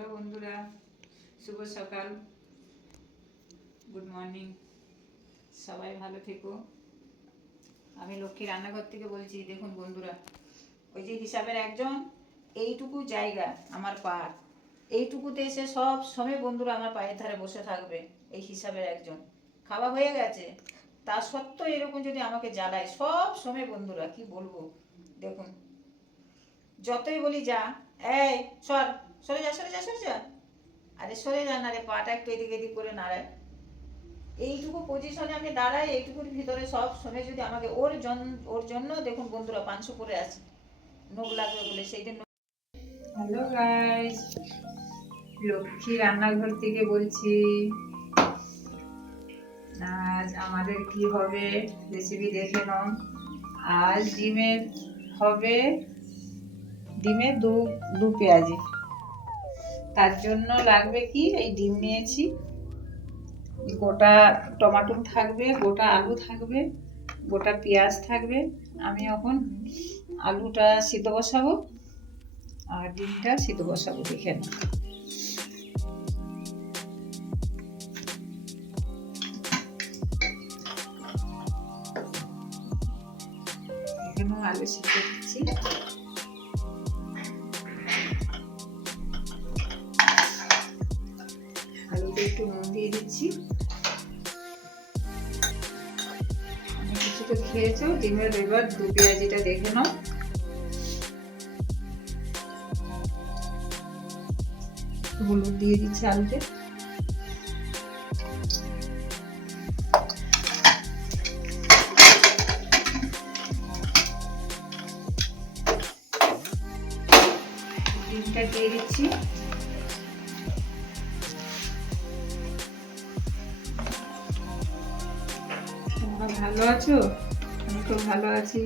Hello বন্ধুরা, শুভ সকাল, good morning. সবাই ভালো থেকো। আমি লক্ষ্মী রান্নাঘর থেকে বলছি। দেখুন বন্ধুরা, ওই যে হিসাবের একজন, এইটুকু জায়গা আমার পা, এইটুকুতে এসে সব সময় বন্ধুরা আমার পায়ের ধারে বসে থাকবে। এই হিসাবের একজন খাওয়া হয়ে গেছে, তা সত্ত্বেও এরকম যদি আমাকে জ্বালায় সব সময় বন্ধুরা, কি বলবো। দেখুন, যতই বলি যা, এই সর, সরে যা সরে যা সরে যা, আরে সরে যা না রে, পাটা একটু এদিক এদিক করে নাড়ায়। এইটুকু পজিশনে আমি দাঁড়াই, এইটুকুর ভিতরে সব সময় যদি আমাকে ওর জন্য দেখুন বন্ধুরা, 500 করে আছে, নোখ লাগবে বলে সেই দিন। হ্যালো গাইস, লক্ষ্মী রান্নাঘর থেকে বলছি। আজ আমাদের কি হবে রেসিপি দেখে নাও। আজ ডিমের হবে, ডিমের দু পেঁয়াজি। তার জন্য লাগবে কি, এই ডিম নিয়েছি, গোটা টমেটো থাকবে, গোটা আলু থাকবে, গোটা পেঁয়াজ থাকবে। আমি এখন আলুটা সিদ্ধ বসাবো আর ডিমটা সিদ্ধ বসাবো। দেখে নাও, এখানে আলু সিদ্ধ দিচ্ছি। আলুতে একটু নুন দিয়ে দিচ্ছি। অনেক কিছু তো খেয়েছো, ডিমের এবার দু পেঁয়াজিটা দেখে নাও। হলুদ দিয়ে দিচ্ছি আলুতে। ডিমটা দিয়ে দিচ্ছি। তোমরা ভালো আছো? আমি তো ভালো আছি।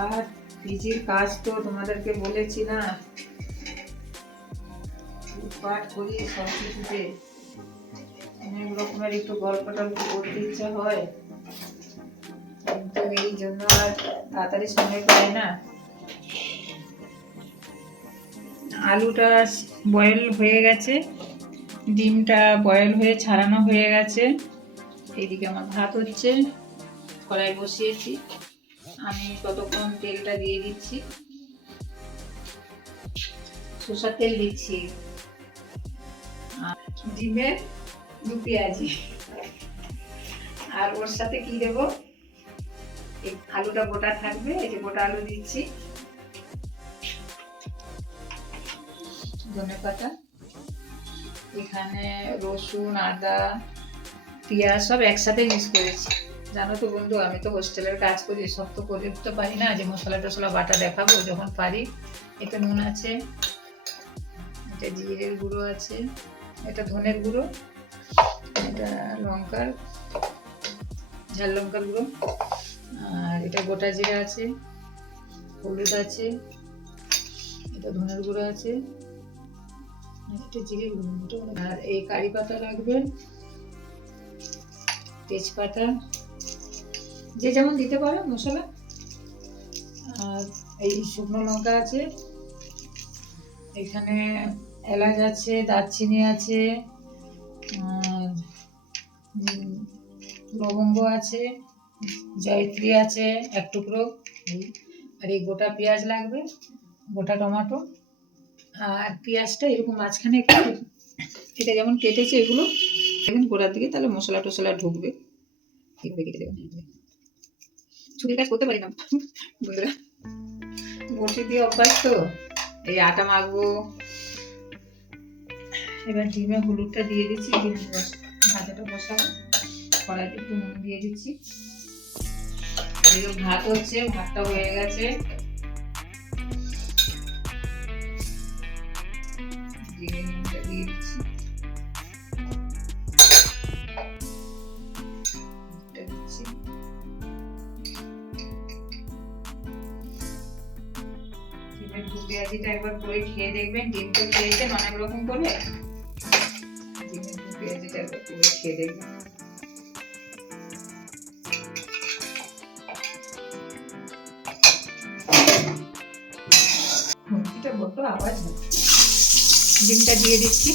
আর পিজির কাজ তো তোমাদেরকে বলেছি না, পাঠ করি সব কিছুতে, অনেক রকমের একটু গল্প টল্প করতে ইচ্ছা হয়, কিন্তু এই জন্য আর তাড়াতাড়ি সময় পাই না। আলুটা বয়েল হয়ে গেছে, ডিমটা বয়েল হয়ে ছাড়ানো হয়ে গেছে। এইদিকে আমার ভাত হচ্ছে, কড়াই বসিয়েছি। আমি ততক্ষণ তেলটা দিয়ে দিচ্ছি, সরষের তেল দিচ্ছি। আর ডিমের দু পেঁয়াজি, আর ওর সাথে কি দেবো, এই আলুটা গোটা থাকবে, এই যে গোটা আলু দিচ্ছি, ধনেপাতা, এখানে রসুন, আদা, পেঁয়াজ সব একসাথে মিক্স করেছি। জানো তো বন্ধু, আমি তো হোস্টেলের কাজ করি, সব তো করে উঠতে পারি না যে মশলা টশলা বাটা দেখাবো। যখন পারি, এটা নুন আছে, এটা জিরের গুঁড়ো আছে, এটা ধনের গুঁড়ো, এটা লঙ্কার ঝাল লঙ্কার গুঁড়ো, আর এটা গোটা জিরা আছে, হলুদ আছে, এটা ধনের গুঁড়ো আছে, এটা জিরের গুঁড়ো, আর এই কারি পাতা লাগবে, তেজপাতা, যে যেমন দিতে পারো মশলা, আর এই শুকনো লঙ্কা আছে, এখানে এলাচ আছে, দারচিনি আছে, লবঙ্গ আছে, জয়ত্রী আছে এক টুকরো, আর এই গোটা পেঁয়াজ লাগবে, গোটা টমেটো, আর পেঁয়াজটা এরকম মাঝখানে একটু, এটা যেমন কেটেছে এগুলো দেখুন গোড়ার দিকে, তাহলে মশলা টশলা ঢুকবে। এইভাবে কেটে দেবেন। ছুরির কাজ করতে পারি না বন্ধুরা, বসে দিয়ে অভ্যাস তো। এই আটা মাখবো। এবার ডিমে হলুদটা দিয়ে দিচ্ছি, ডিম ভাজাটা বসাবো, কড়াইতে একটু নুন দিয়ে দিচ্ছি। ভাত হচ্ছে, ভাতটা হয়ে গেছে, ডিমে নুনটা দিয়ে দিচ্ছি, ডিমের দু পেঁয়াজিটা একবার করে খেয়ে দেখবেন। ডিম তো খেয়েছেন অনেক রকম করে, ডিমের দু পেঁয়াজিটা একবার করে খেয়ে দেখবেন। মুরগিটা বড্ড আওয়াজ হচ্ছে। ডিমটা দিয়ে দিচ্ছি।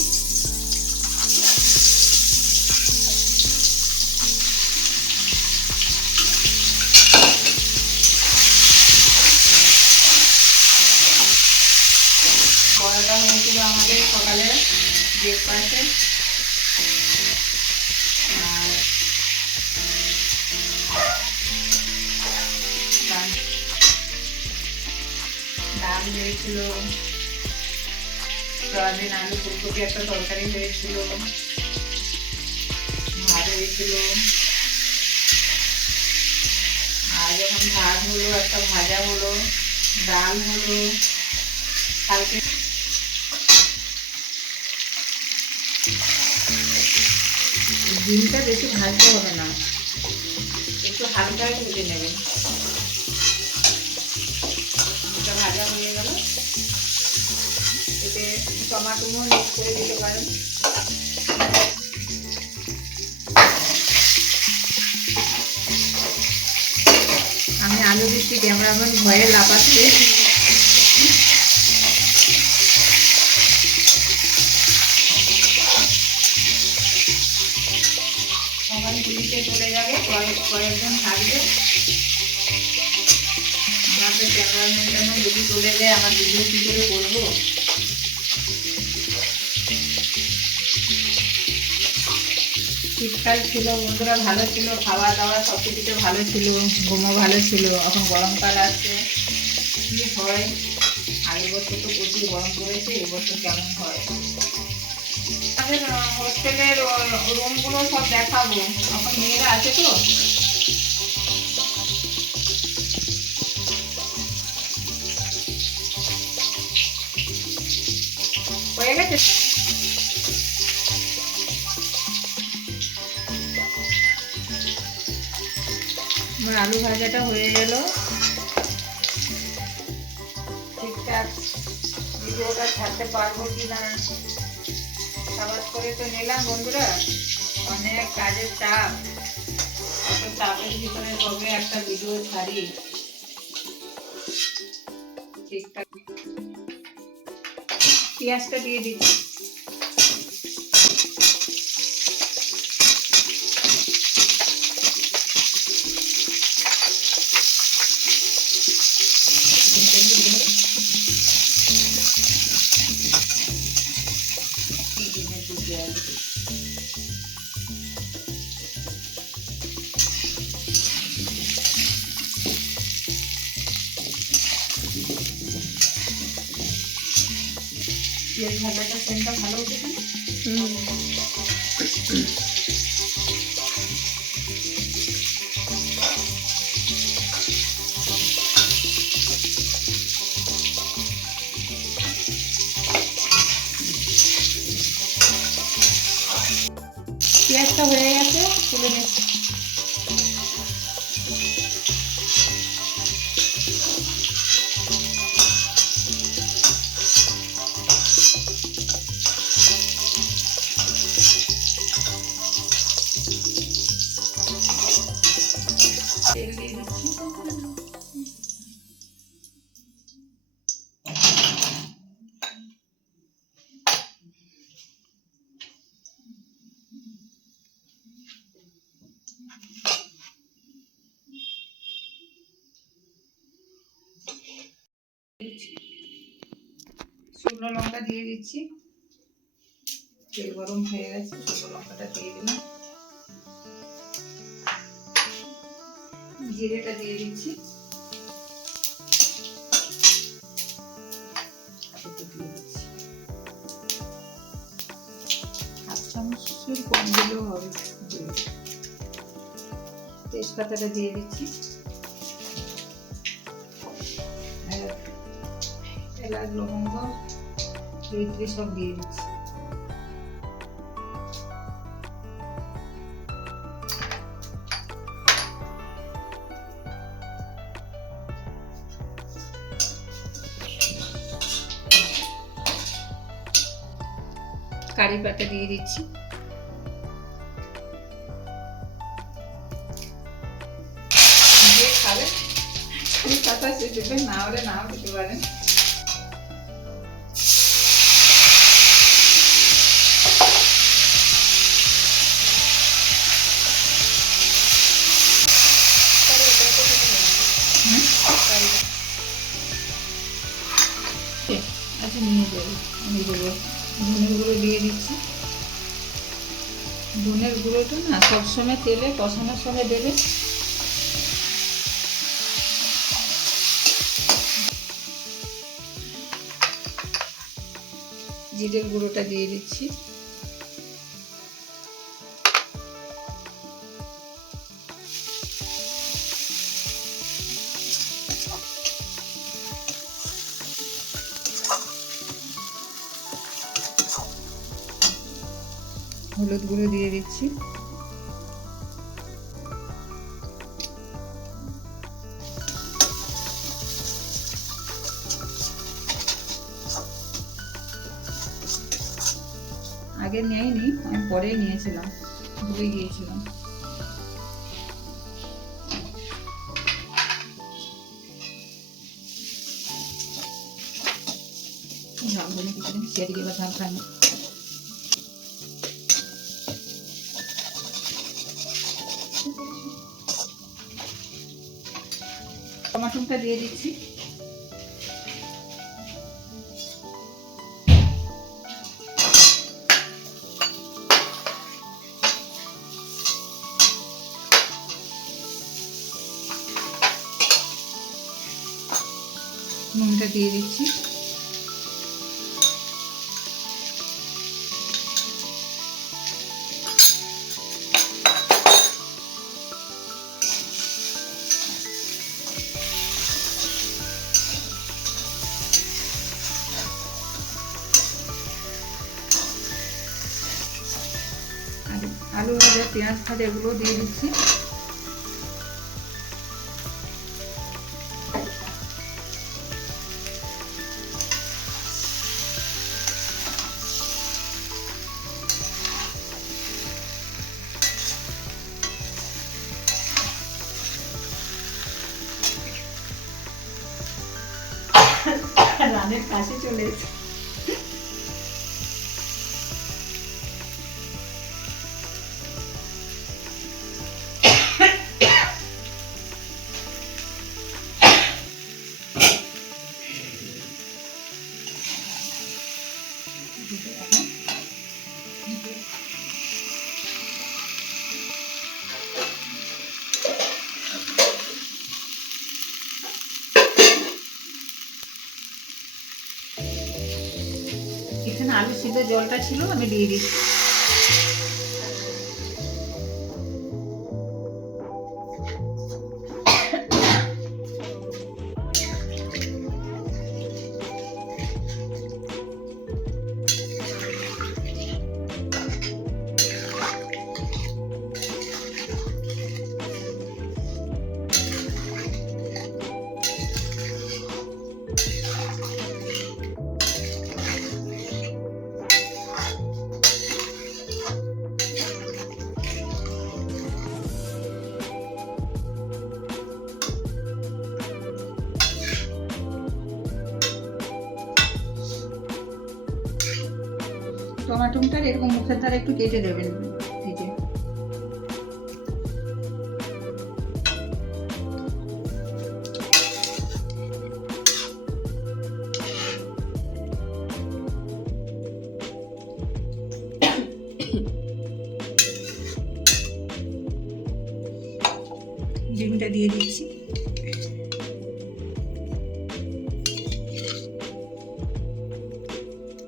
পরোটা হয়েছিল আমাদের সকালে ব্রেকফাস্টে। আর ডাল হয়েছিল, সয়াবিন আলু ফুলকপি একটা তরকারি হয়েছিল, ভাত হয়েছিল, আর যখন ভাত হলো একটা ভাজা হলো, ডাল হলো। কালকে ডিমটা বেশি ভাজতে হবে না, একটু হালকায় ভেজে নেবেন। এটা ভাজা হয়ে গেল, এতে টমাটো মিক্স করে দিতে পারেন। আমি আলু দিচ্ছি, ক্যামেরাম্যান ভয়ে লাফাচ্ছে। সবাই পুলিশে চলে যাবে, কয়েকজন থাকবে। আমাদের ক্যামেরাম্যানটা যদি চলে যায় আমার ভিডিও কী করে করবো? শীতকাল ছিল বন্ধুরা, ভালো ছিল, খাওয়া দাওয়া সব কিছুতে ভালো ছিল, ঘুমও ভালো ছিল। এখন গরমকাল আসছে, কী হয়? আগের বছর তো প্রচুর গরম পড়েছে, এবছর কেমন হয়? আমাদের হোস্টেলের রুমগুলো সব দেখাবো, এখন মেয়েরা আছে তো। হয়ে গেছে। আমার আলু ভাজাটা হয়ে গেল। ঠিকঠাক ভিডিওটা ছাড়তে পারবো কিনা সাবাস করে তো নিলাম বন্ধুরা, অনেক কাজের চাপ, অত চাপের ভিতরে তবে একটা ভিডিও ছাড়ি ঠিকঠাক। পেঁয়াজটা দিয়ে দিচ্ছি। পেঁয়াজ ভাজাটা সেন্টটা ভালো উঠেছে না? পেঁয়াজটা হয়ে গেছে, তুলে নিচ্ছি। তেল দিয়ে দিচ্ছি। শুকনো লঙ্কা দিয়ে দিচ্ছি। তেল গরম হয়ে গেছে, শুকনো লঙ্কাটা দিয়ে দিলাম। জিরেটা দিয়ে দিচ্ছি। হাফ চামচের কম দিলেও হবে। তেজপাতাটা দিয়ে দিচ্ছি, এলাচ লবঙ্গ সব দিয়ে দিচ্ছি। কারি পাতা দিয়ে দিচ্ছি। দিয়ে খাবে কারি পাতা সে দেবে, না হলে নাও দিতে পারেন। আচ্ছা নিয়ে যাবো, আমি দেবো। ধনের গুঁড়ো দিয়ে দিচ্ছি। ধনের গুঁড়োটা না সবসময় তেলে কষানোর সময় দেবে। জিরের গুঁড়োটা দিয়ে দিচ্ছি। হলুদ গুঁড়ো দিয়ে দিচ্ছি। আগে নেইনি, আমি পরেই নিয়েছিলাম, ভুলে গিয়েছিলাম। ঝাল বলে কিছু দিন সেদিকে এবার ঝাল খাই না। টমাটোটা দিয়ে দিচ্ছি। নুনটা দিয়ে দিচ্ছি। আলু ভাজা, পেঁয়াজ ভাজা এগুলো দিয়ে দিচ্ছি। রানের কাছে চলে এসেছে। এখানে আলু সিদ্ধ জলটা ছিল, আমি দিয়ে দিচ্ছি। টমাটোটা এরকম মুখের ধারে একটু কেটে দেবেন। ডিমটা দিয়ে দিচ্ছি।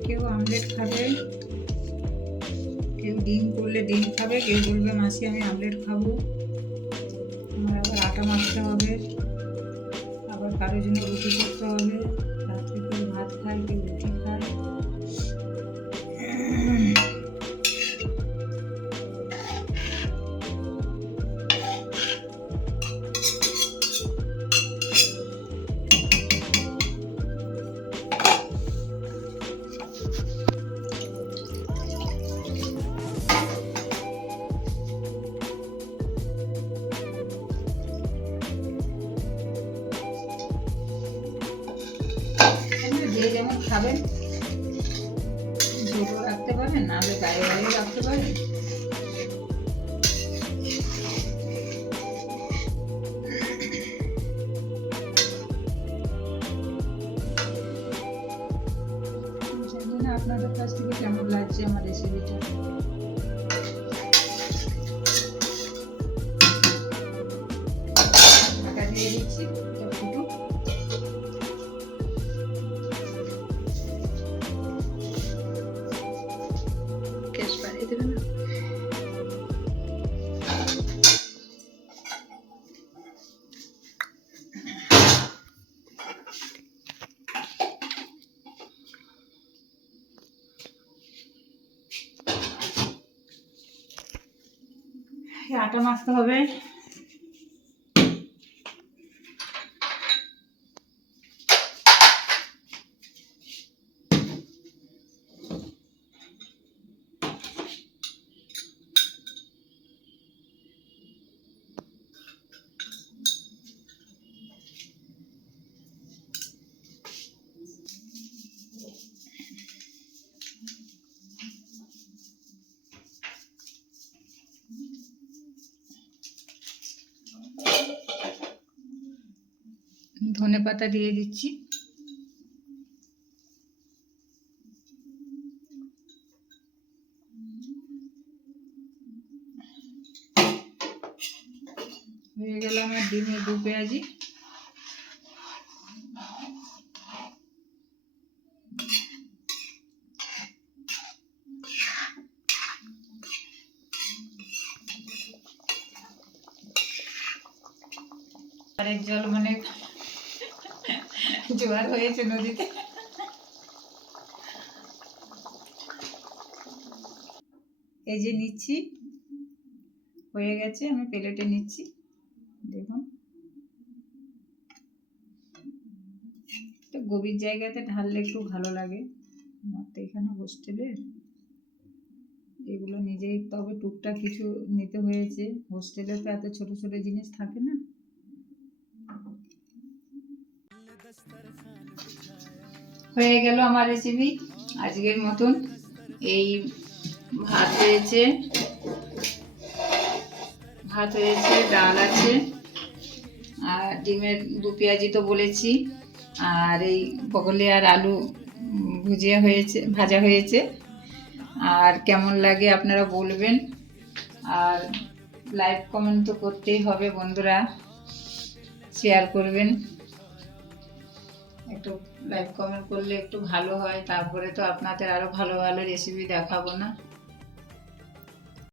কেউ আমলেট খাবে, কেউ ডিম করলে ডিম খাবে, কেউ বলবে মাসি আমি আমলেট খাবো, আমার আবার আটা মাখতে হবে, আবার কারোর জন্য রুটি করতে হবে। রাত্রে কেউ ভাত খায়, কেউ রুটি খায়। যে যেমন খাবেন, ছোট রাখতে পারেন, নাহলে গায়ে গায়ে রাখতে পারেন। না আপনাদের কাছ থেকে কেমন লাগছে আমার রেসিপিটা। ঢাকা দিয়ে দিচ্ছি ফুটুক। গ্যাস বাড়িয়ে দেবে না? আটা মাখতে হবে। ধনেপাতা দিয়ে দিচ্ছি। হয়ে গেল আমার ডিমের দু পেঁয়াজি। আরেক জল মানে জোয়ার হয়েছে নদীতে। এই যে নিচ্ছি, হয়ে গেছে, আমি প্লেটে নিচ্ছি। দেখুন, তো গভীর জায়গাতে ঢাললে একটু ভালো লাগে। আমার তো এখানে হোস্টেলে এগুলো নিজেই, তবে টুকটাক কিছু নিতে হয়েছে। হোস্টেলে তো এত ছোট ছোট জিনিস থাকে না। হয়ে গেল আমার রেসিপি আজকের মতন। এই ভাত হয়েছে, ডাল আছে, আর ডিমের দু পেঁয়াজি তো বলেছি, আর এই পকলে আর আলু ভাজা হয়েছে। আর কেমন লাগে আপনারা বলবেন, আর লাইক কমেন্ট তো করতেই হবে বন্ধুরা, শেয়ার করবেন। একটু লাইক কমেন্ট করলে একটু ভালো হয়, তারপরে তো আপনাদের আরও ভালো ভালো রেসিপি দেখাবো না।